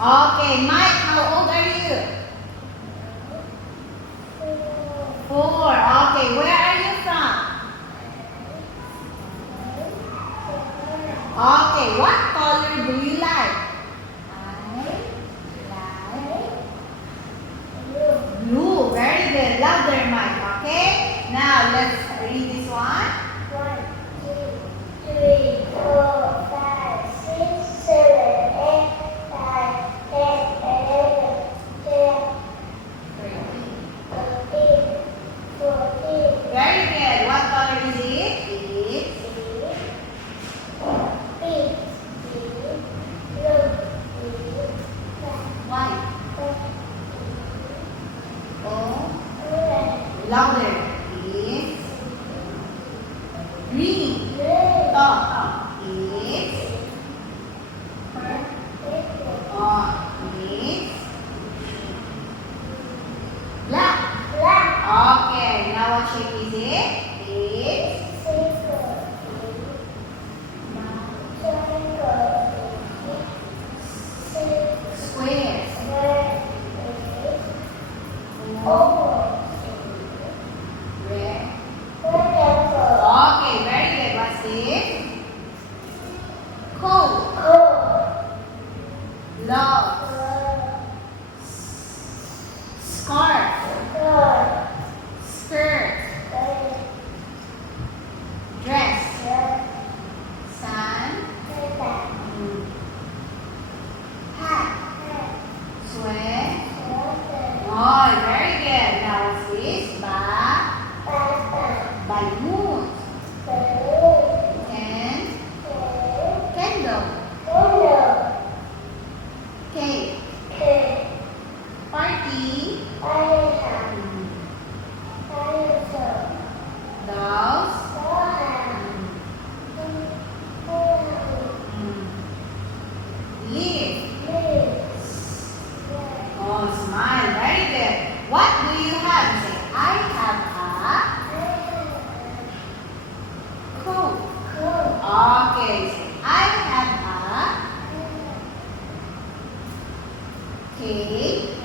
Okay, Mike, how old are you? 4. Okay, where are you from? Okay, what color do you like? Blue. Very good. Louder, Mike. Okay? Now, let's read this one. 1, 2, 3, 4, 5, 6, 7, 8, 9, 10, 11, 12, 13, 14, Very good. What color is it? It's 15, 16, blue, white. Oh, orange, louder. It's green. blue, Oh, it's oh, it's black. black, Okay, now what shape is it? It's circle, square. oval, Red. rectangle, Okay, very good. What's this? Coat. Love. Scarf. Skirt. Dress. Sun. Hat. Sweat. Oh, very good. Now what's this? Balloon. And candle. Cake. Party. Dolls. Leaf. Oh, smile. Very good. What do you have? Say, I have a coat. Okay. Say, I have a cake.